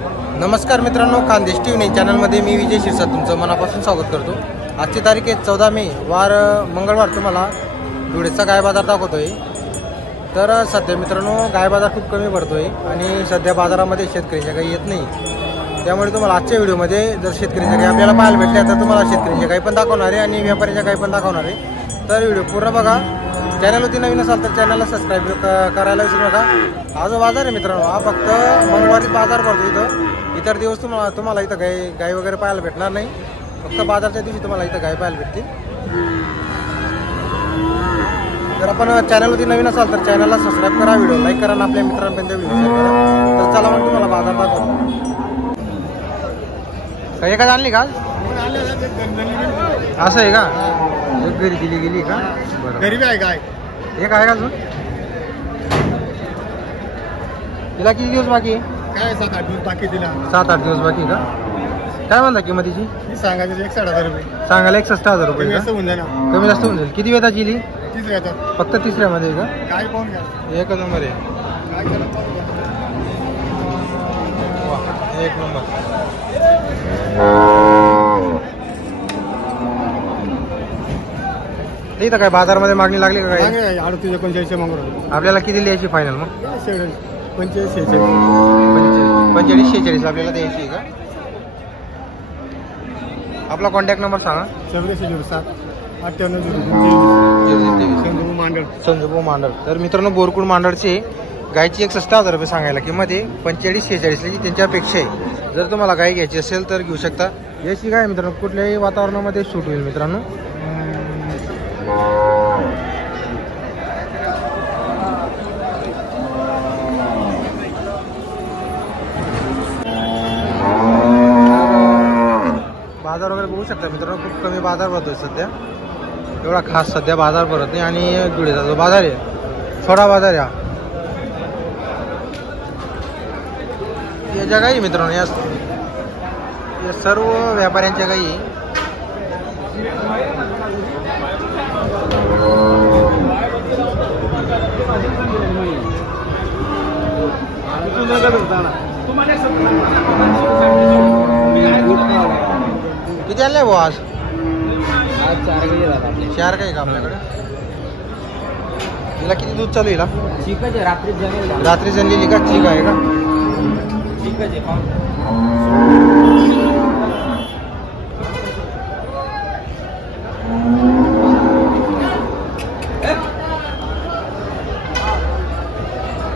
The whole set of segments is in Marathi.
नमस्कार मित्रांनो, खानदेश टीव्ही चॅनलमध्ये मी विजय शिरसाट तुमचं मनापासून स्वागत करतो। आजची तारीख आहे 14 मे वार मंगळवार। तुम्हाला धुळेचा गाय बाजार दाखवतोय। तर सध्या मित्रांनो गाय बाजार खूप कमी भरतोय आणि सध्या बाजारामध्ये शेतकऱ्यांच्या गायी येत नाही। त्यामुळे तुम्हाला आजच्या व्हिडिओमध्ये जर शेतकऱ्यांच्या गायी आपल्याला पाहायला भेटल्या तर तुम्हाला शेतकऱ्यांच्या गायी पण दाखवणार आहे आणि व्यापाऱ्यांच्या गायी पण दाखवणार आहे। तर व्हिडिओ पूर्ण बघा। चॅनलवरती नवीन असाल तर चॅनलला सबस्क्राईब करायला विसरू नका। हा जो बाजार आहे मित्रांनो, हा फक्त मंगळवारी बाजार भरतो। इतर दिवस तुम्हाला इथं गाय वगैरे पाहायला भेटणार नाही। फक्त बाजारच्या दिवशी तुम्हाला इथं गाय पाहायला भेटतील। जर आपण चॅनलवरती नवीन असाल तर चॅनलला सबस्क्राईब करा, व्हिडिओ लाईक करा आणि आपल्या मित्रांपर्यंत व्हिडिओ शेअर करा। तर चला मग तुम्हाला बाजार दाखवतो। काही का आणली का? असं आहे का? घरी दिली गेली का? गरीब आहे काय? एक आहे का अजून? तिला किती दिवस बाकी आहे? काय 7-8 दिवस बाकी दिला। 7-8 दिवस बाकी का? काय म्हणता किंमतीची? सांगायचं 61,000 रुपये सांगायला 61,000 रुपये का? होऊन जाईल। कमी जास्त होऊन जाईल। किती वेळा दिली? तिसऱ्या येतात फक्त तिसऱ्यामध्ये का? काय पाहून घ्या। एक नंबर आहे। काय केलं पाहून घ्या। एक नंबर। इथं काय बाजारमध्ये मागणी लागली का? काय 38-39 मागून आपल्याला किती द्यायची फायनल? मग 45-46 45-46 आपल्याला द्यायची का? आपला कॉन्टॅक्ट नंबर सांगा। 8407-9802 मांडर संजूभाऊ मांडर। तर मित्रांनो, बोरकुड मांडरचे गायची 61,000 रुपये सांगायला किंमत आहे। 45-46 त्यांच्यापेक्षा आहे। जर तुम्हाला गाय घ्यायची असेल तर घेऊ शकता। याची गाय मित्रांनो कुठल्याही वातावरणामध्ये सूट होईल मित्रांनो। बाजार वगैरे बघू शकता मित्रांनो, खूप कमी बाजार भरतोय सध्या। एवढा खास सध्या बाजार भरत नाही आणि धुळेचा जो बाजार आहे थोडा बाजार आहे। याच्या गाई मित्रांनो, या सर्व व्यापाऱ्यांच्या गाई किती आणले भाऊ आज? 4 काही का आपल्याकडे? तिला किती दूध चालू येईल? रात्री जनलेली का? ठीक आहे का?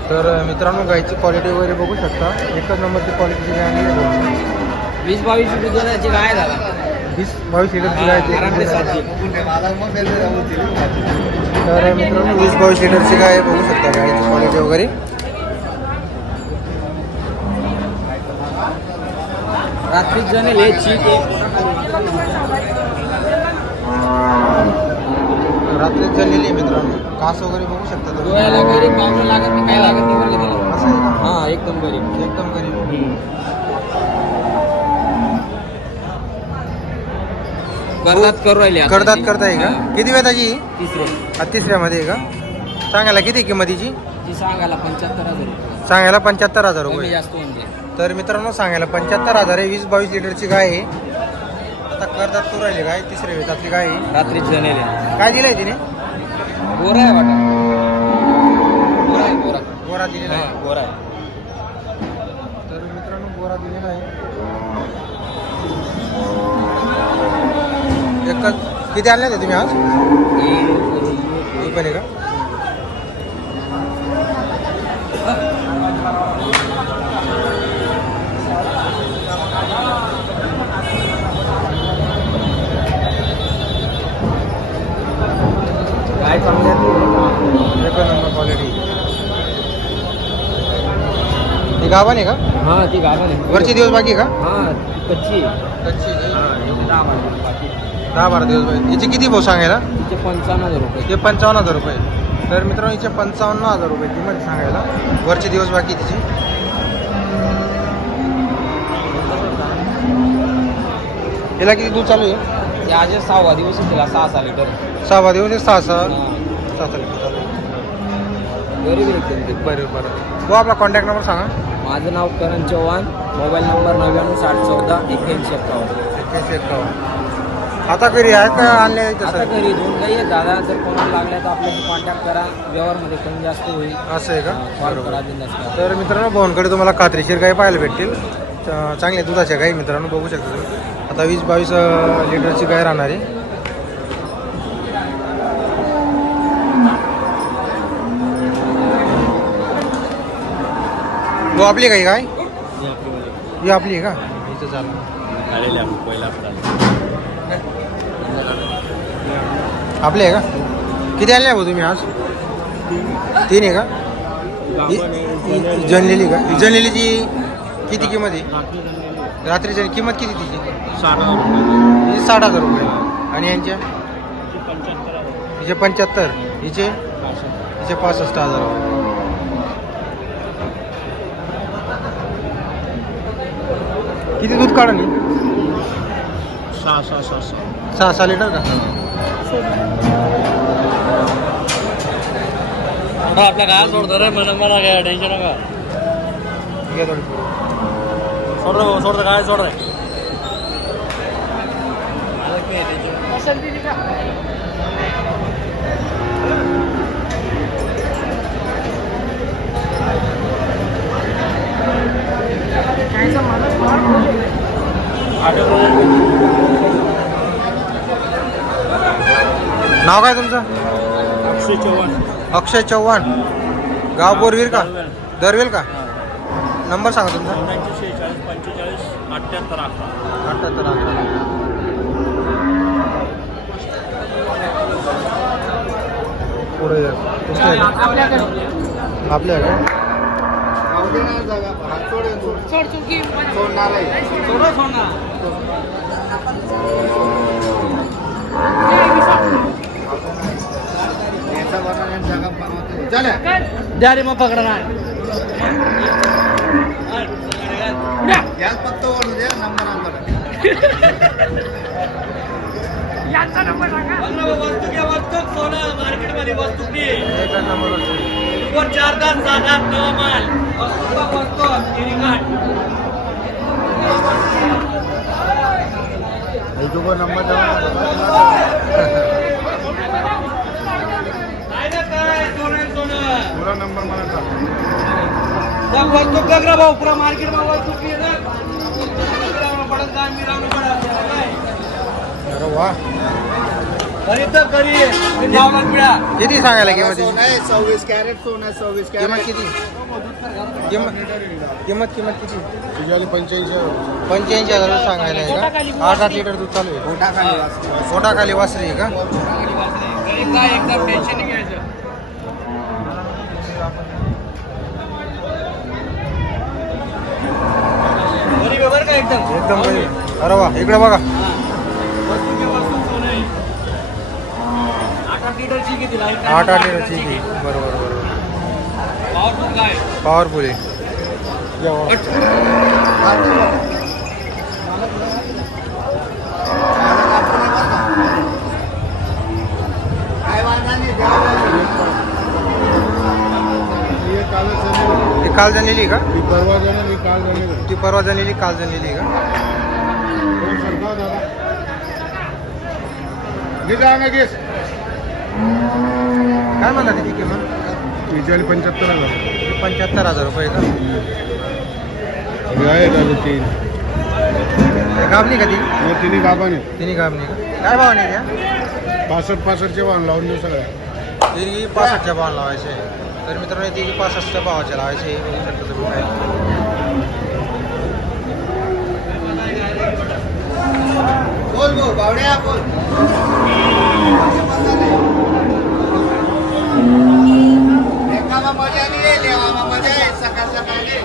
तर मित्रांनो, गायची क्वालिटी वगैरे बघू शकता। एकच नंबरची क्वालिटीची गाय आहे। 20-22 लिटरची गाय झाला। 20-22 लिटरची गाय तर मित्रांनो 20-22 लिटरची गाय बघू शकता। गायची क्वालिटी वगैरे रात्री जनेल हे चीक रात्री जळलेली आहे मित्रांनो। कास वगैरे बघू शकता तुम्ही। डोळ्याला गरीब पावडर लागत नाही, काय लागत नाही बोलले त्याला। असं आहे का? हा, एकदम गरीब एकदम गरीब। करदात करू राहिले आता। करदात करताय का? किती वेळ त्याची? तिसरे तिसऱ्यामध्ये आहे का? सांगायला किती किंमतीची? ती सांगायला 75,000 रुपये। सांगायला 75,000 कमी रुपये। जास्त म्हणजे तर मित्रांनो सांगायला 75,000 आहे। 20-22 लिटरची गाय आहे। आता करदात करू राहिली गाय, तिसऱ्या वेतातली गाय आहे। रात्री जनेल काय दिलंय तिने? गोरा आहे वाटा। गोरा आहे, गोरा गोरा दिलेला आहे। गोरा आहे। तर मित्रांनो गोरा दिलेला आहे। एकच किती आणले होते तुम्ही आज? ही पण आहे का? काय चांगली आहे। एक नंबर क्वालिटी। ही गाभण आहे का? हा, ती गाभण आहे। वरचे दिवस बाकी आहे का? हा, कच्ची कच्ची आहे. हा, 10-12 दिवस बाकी। 10-12 दिवस बाकी। याचे किती भाऊ सांगायला? तिचे 55,000 रुपये। ते 55,000 रुपये। तर मित्रांनो हिचे 55,000 रुपये किंमत सांगायला। वरचे दिवस बाकी तिची। याला किती दूध चालू आहे? आज 6वा दिवस तिला 6-6 लिटर। 6वा दिवस 6-6 लिटर चालू आहे। गरीब एकदम ते. बरं बरं. हो आपला कॉन्टॅक्ट नंबर सांगा. माझं नाव करण चव्हाण, मोबाईल नंबर 9960148151. 51. आता घरी आहेत का आणले आता तसं? घरी 2 गाई आहेत दादा, जर कोणाला लागल्या तर आपल्याशी कॉन्टॅक्ट करा, व्यवहारमध्ये कमी जास्त होईल. असं आहे का? कॉल करा बिंदास करा. तर मित्रांनो भाऊंकडे तुम्हाला खात्रीशीर गाई पाहायला भेटतील. चांगल्या दुधाच्या गाई मित्रांनो बघू शकता तुम्ही. आता 20-22 लिटरची गाय राहणार आहे. हो आपली गाई काय ही आपली आहे का? इथं झालं आपली आहे का? किती आणले भाऊ तुम्ही आज? 3 आहे का? जनलेली का? जनलेलीची किती किंमत आहे? रात्रीची किंमत किती तिची? 60,000 रुपये. आणि यांच्या हिचे 75, हिचे 65,000 रुपये. किती दूध काढा नाही? 6 लिटर का? आपल्या काय सोडतो रे, मला काय टेन्शन नका. सोड काय सोड रे. नाव काय तुमचं? अक्षय चव्हाण. अक्षय चव्हाण. गाव बोरवीर का? दरवेल का? नंबर सांगा तुमचा. 96 45 78 11. 78 11. पुढे या. आपल्या का? द्या रे मग पकडा ना. फक्त नंबर वस्तू घ्या, वस्तू सोना मार्केटमध्ये वस्तू घे. एक नंबर. 4 10 7 8 9 माल वस्तू नंबर पूरा नंबर मला वस्तू गगरा भाऊ पुरा मार्केट में वस्तू की ना पडत का मी राहून पडत. अरे वा. किती सांगायला किंमत? 26 कॅरेट सोनं. 26 किंमत किती? किंमत किती? 85,000 सांगायला आहे का? 8 लिटर दूध चालू आहे. पोटाखाली वासरी आहे का? एकदम टेन्शन नाही घ्यायचं. एकदम बरी. अरे वा. इकडे बघा. 8 लिटरची. बरोबर. पॉवरफुल आहे. काल झालेली का? ती परवा झालेली काल झालेली का? काय म्हणता त्याची किंमत? 75,000 रुपये का? गाबणी का ती? तिन्ही गाबाने. तिन्ही गाबणी का? काय भावाने द्या? 65 वाहन लावून देऊ सगळ्या. तिन्ही 65च्या भावाला लावायचे. तर मित्रांनो ती 65च्या भावाच्या लावायचे. बघू शकता तुम्ही काय. बोल बावड्या बोल. मजा नाही लेवा मजा आहे सकाळ सकाळी.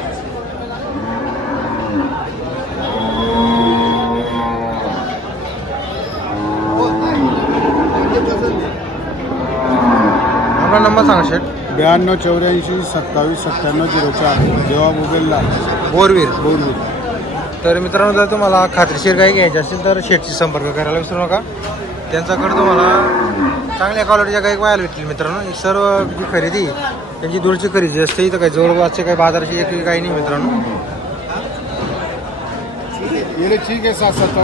आपला नंबर सांगा शेट. 92 84 27 97 04. जेव्हा मोबाईलला बोरवीर. बोल. तर मित्रांनो जर तुम्हाला खात्रीशीर गाई घ्यायची असेल तर शेटशी संपर्क करायला विसरू नका. त्यांच्याकडे तुम्हाला चांगल्या क्वालिटीच्या गाई पाहायला भेटतील मित्रांनो. ही सर्व जी खरेदी त्यांची दूरची खरेदी असते. इथं काही जवळपासचे काही बाजाराची एक काही नाही मित्रांनो. ये ठीक आहे 7-7